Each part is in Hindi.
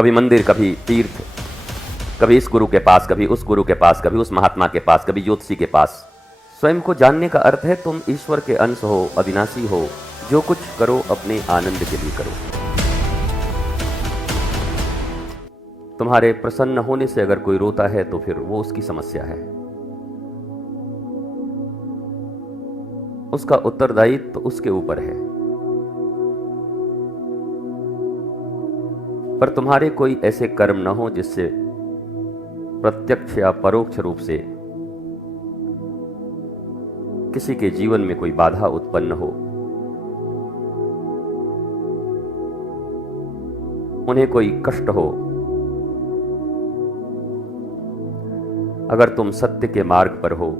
कभी मंदिर, कभी तीर्थ, कभी इस गुरु के पास, कभी उस गुरु के पास, कभी उस महात्मा के पास, कभी ज्योतिषी के पास। स्वयं को जानने का अर्थ है तुम ईश्वर के अंश हो, अविनाशी हो। जो कुछ करो अपने आनंद के लिए करो। तुम्हारे प्रसन्न होने से अगर कोई रोता है तो फिर वो उसकी समस्या है, उसका उत्तरदायित्व तो उसके ऊपर है। पर तुम्हारे कोई ऐसे कर्म न हो जिससे प्रत्यक्ष या परोक्ष रूप से किसी के जीवन में कोई बाधा उत्पन्न हो, उन्हें कोई कष्ट हो। अगर तुम सत्य के मार्ग पर हो,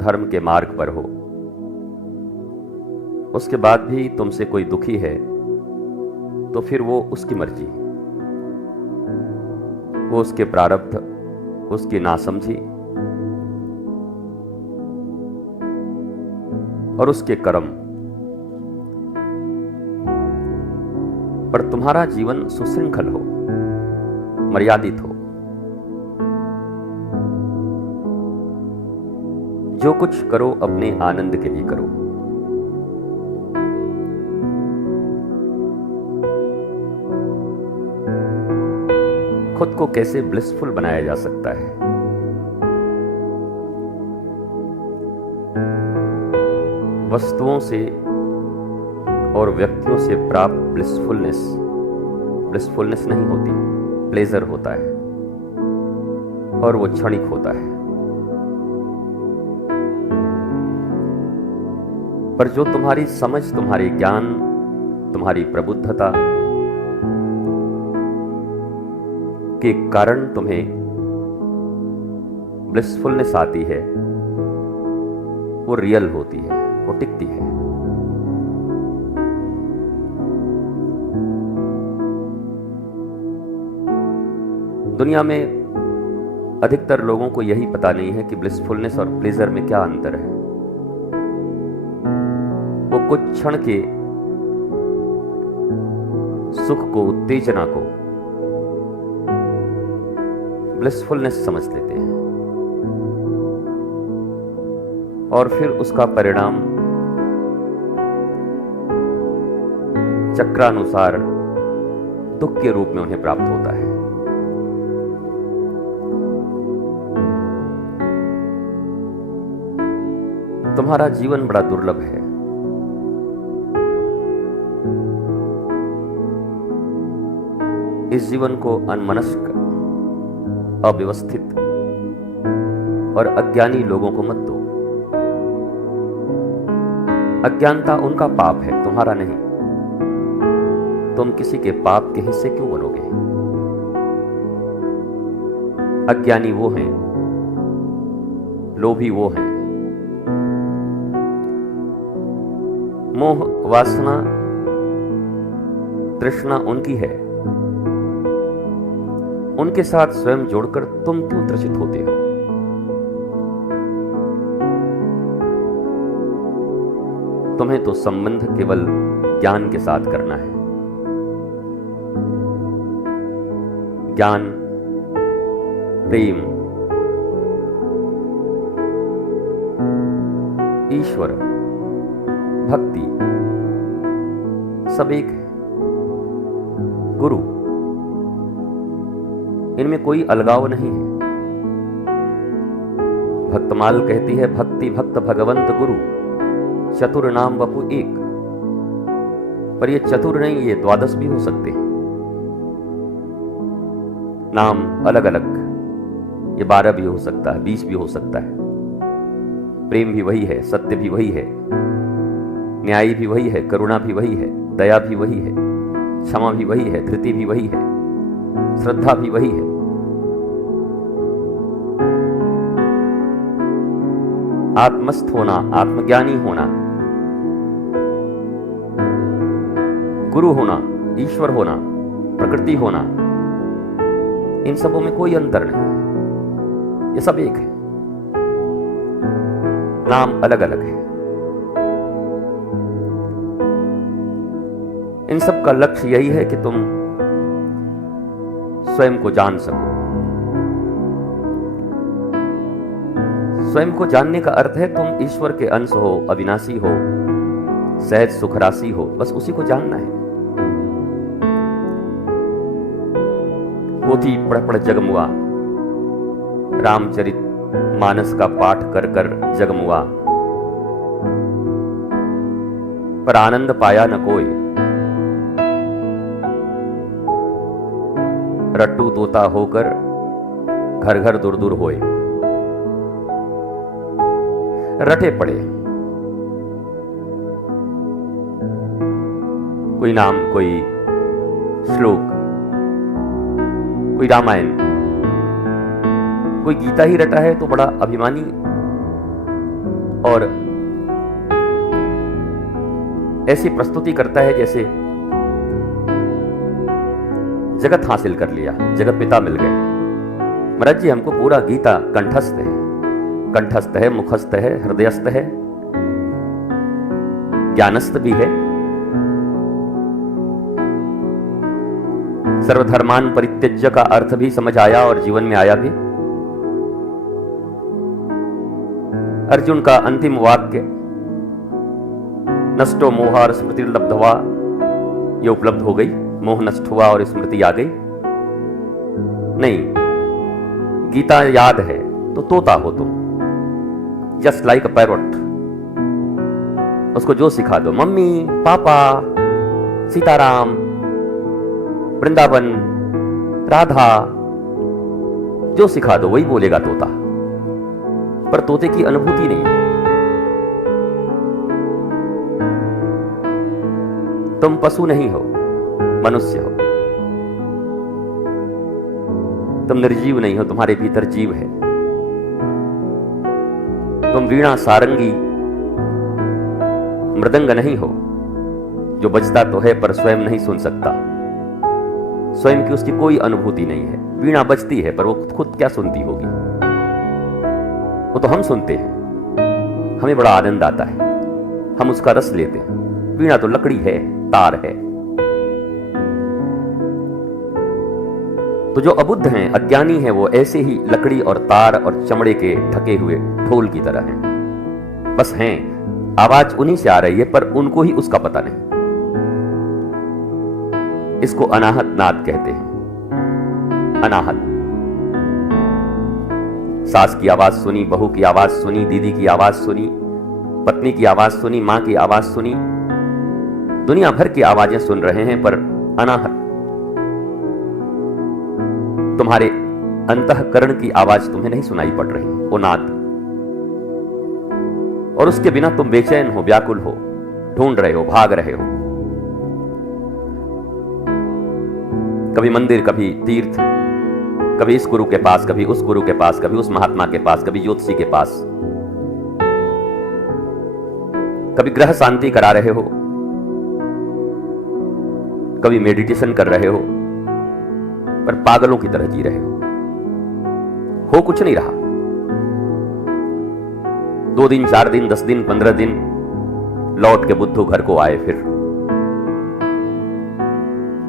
धर्म के मार्ग पर हो, उसके बाद भी तुमसे कोई दुखी है तो फिर वो उसकी मर्जी, वो उसके प्रारब्ध, उसकी नासमझी और उसके कर्म। पर तुम्हारा जीवन सुशृंखल हो, मर्यादित हो। जो कुछ करो अपने आनंद के लिए करो। खुद को कैसे ब्लिसफुल बनाया जा सकता है? वस्तुओं से और व्यक्तियों से प्राप्त ब्लिसफुलनेस नहीं होती, प्लेजर होता है और वो क्षणिक होता है। पर जो तुम्हारी समझ, तुम्हारी ज्ञान, तुम्हारी प्रबुद्धता के कारण तुम्हें ब्लिसफुलनेस आती है, वो रियल होती है, वो टिकती है। दुनिया में अधिकतर लोगों को यही पता नहीं है कि ब्लिसफुलनेस और प्लेजर में क्या अंतर है। वो कुछ क्षण के सुख को, उत्तेजना को ब्लिसफुलनेस समझ लेते हैं और फिर उसका परिणाम चक्रानुसार दुख के रूप में उन्हें प्राप्त होता है। तुम्हारा जीवन बड़ा दुर्लभ है। इस जीवन को अनमनस्क, अव्यवस्थित और अज्ञानी लोगों को मत दो। अज्ञानता उनका पाप है, तुम्हारा नहीं। तुम किसी के पाप के हिस्से क्यों बनोगे? अज्ञानी वो हैं, लोभी वो हैं। मोह, वासना, तृष्णा उनकी है। उनके साथ स्वयं जोड़कर तुम क्यों त्रसित होते हो? तुम्हें तो संबंध केवल ज्ञान के साथ करना है। ज्ञान, प्रेम, ईश्वर, भक्ति सब एक है। गुरु, इनमें कोई अलगाव नहीं है। भक्तमाल कहती है, भक्ति भक्त भगवंत गुरु, चतुर नाम वपु एक। पर ये चतुर नहीं, ये द्वादश भी हो सकते हैं। नाम अलग अलग, ये 12 भी हो सकता है, 20 भी हो सकता है। प्रेम भी वही है, सत्य भी वही है, न्याय भी वही है, करुणा भी वही है, दया भी वही है, क्षमा भी वही है, धृति भी वही है, श्रद्धा भी वही है। आत्मस्थ होना, आत्मज्ञानी होना, गुरु होना, ईश्वर होना, प्रकृति होना, इन सबों में कोई अंतर नहीं। ये सब एक है, नाम अलग अलग है। इन सब का लक्ष्य यही है कि तुम स्वयं को जान सको। स्वयं को जानने का अर्थ है तुम ईश्वर के अंश हो, अविनाशी हो, सहज सुखराशि हो, बस उसी को जानना है। पोथी पढ़ पढ़ जगमुआ, रामचरित मानस का पाठ कर कर जगमुआ, पर आनंद पाया न कोई। रट्टू तोता होकर घर घर दूर दूर होए। रटे पड़े, कोई नाम, कोई श्लोक, कोई रामायण, कोई गीता ही रटा है तो बड़ा अभिमानी और ऐसी प्रस्तुति करता है जैसे जगत हासिल कर लिया, जगत पिता मिल गए। महाराज जी, हमको पूरा गीता कंठस्थ है, कंठस्थ है, मुखस्थ है, हृदयस्थ है, ज्ञानस्थ भी है। सर्वधर्मान परित्यज्य का अर्थ भी समझ आया और जीवन में आया भी। अर्जुन का अंतिम वाक्य नष्टो मोहार स्मृति लब्धवा, ये उपलब्ध हो गई, मोह नष्ट हुआ और स्मृति आ गई। नहीं, गीता याद है तो तोता हो तुम, जस्ट लाइक अ पैरोट। उसको जो सिखा दो, मम्मी पापा सीताराम वृंदावन राधा, जो सिखा दो वही बोलेगा तोता। पर तोते की अनुभूति नहीं है। तुम पशु नहीं हो, मनुष्य हो। तुम निर्जीव नहीं हो, तुम्हारे भीतर जीव है। तुम वीणा सारंगी मृदंग नहीं हो, जो बजता तो है पर स्वयं नहीं सुन सकता। स्वयं की उसकी कोई अनुभूति नहीं है। वीणा बजती है पर वो खुद क्या सुनती होगी? वो तो हम सुनते हैं, हमें बड़ा आनंद आता है, हम उसका रस लेते हैं। वीणा तो लकड़ी है, तार है। तो जो अबुद्ध हैं, अज्ञानी हैं, वो ऐसे ही लकड़ी और तार और चमड़े के ढके हुए ढोल की तरह हैं। बस हैं, आवाज उन्हीं से आ रही है पर उनको ही उसका पता नहीं। इसको अनाहत नाद कहते हैं। अनाहत, सास की आवाज सुनी, बहू की आवाज सुनी, दीदी की आवाज सुनी, पत्नी की आवाज सुनी, मां की आवाज सुनी, दुनिया भर की आवाजें सुन रहे हैं पर अनाहत तुम्हारे अंतःकरण की आवाज तुम्हें नहीं सुनाई पड़ रही, वो नाद। और उसके बिना तुम बेचैन हो, व्याकुल हो, ढूंढ रहे हो, भाग रहे हो। कभी मंदिर, कभी तीर्थ, कभी इस गुरु के पास, कभी उस गुरु के पास, कभी उस महात्मा के पास, कभी ज्योतिषी के पास, कभी ग्रह शांति करा रहे हो, कभी मेडिटेशन कर रहे हो, पर पागलों की तरह जी रहे हो कुछ नहीं रहा। 2 दिन, 4 दिन, 10 दिन, 15 दिन लौट के बुद्धू घर को आए। फिर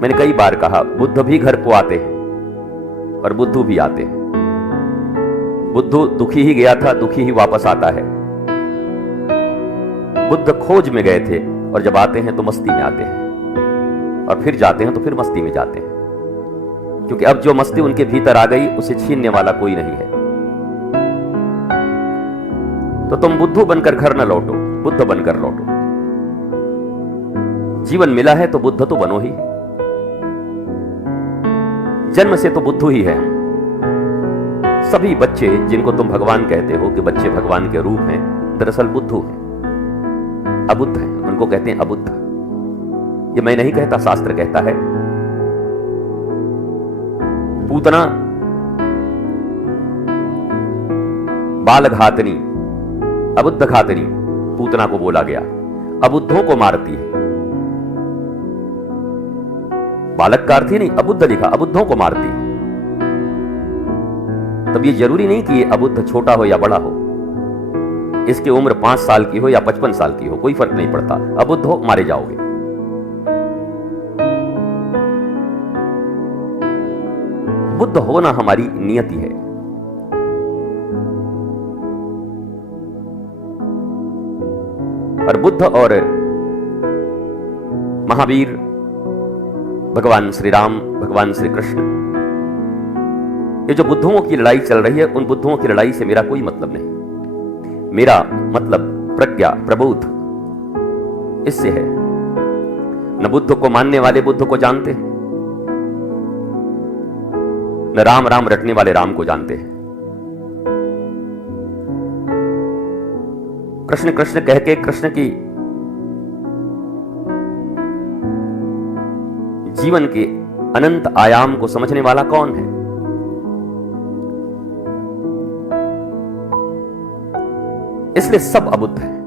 मैंने कई बार कहा, बुद्ध भी घर को आते हैं और बुद्धू भी आते हैं। बुद्धू दुखी ही गया था, दुखी ही वापस आता है। बुद्ध खोज में गए थे और जब आते हैं तो मस्ती में आते हैं, और फिर जाते हैं तो फिर मस्ती में जाते हैं, क्योंकि अब जो मस्ती उनके भीतर आ गई उसे छीनने वाला कोई नहीं है। तो तुम बुद्धू बनकर घर न लौटो, बुद्ध बनकर लौटो। जीवन मिला है तो बुद्ध तो बनो ही। जन्म से तो बुद्धू ही है। सभी बच्चे जिनको तुम भगवान कहते हो कि बच्चे भगवान के रूप हैं, दरअसल बुद्धू हैं, अबुद्ध हैं। उनको कहते हैं अबुद्ध। ये मैं नहीं कहता, शास्त्र कहता है। पूतना बाल घातनी, अबुद्ध घातनी पूतना को बोला गया, अबुद्धों को मारती है। बालक का अर्थ ही नहीं, अबुद्ध लिखा, अबुद्धों को मारती है। तब ये जरूरी नहीं कि ये अबुद्ध छोटा हो या बड़ा हो, इसकी उम्र 5 साल की हो या 55 साल की हो, कोई फर्क नहीं पड़ता। अबुद्ध हो, मारे जाओगे। बुद्ध होना हमारी नियति है। और बुद्ध और महावीर, भगवान श्री राम, भगवान श्री कृष्ण, ये जो बुद्धों की लड़ाई चल रही है, उन बुद्धों की लड़ाई से मेरा कोई मतलब नहीं। मेरा मतलब प्रज्ञा, प्रबोध, इससे है। न बुद्ध को मानने वाले बुद्ध को जानते हैं, न राम राम रटने वाले राम को जानते हैं। कृष्ण कृष्ण कह के कृष्ण की जीवन के अनंत आयाम को समझने वाला कौन है? इसलिए सब अबुद्ध है।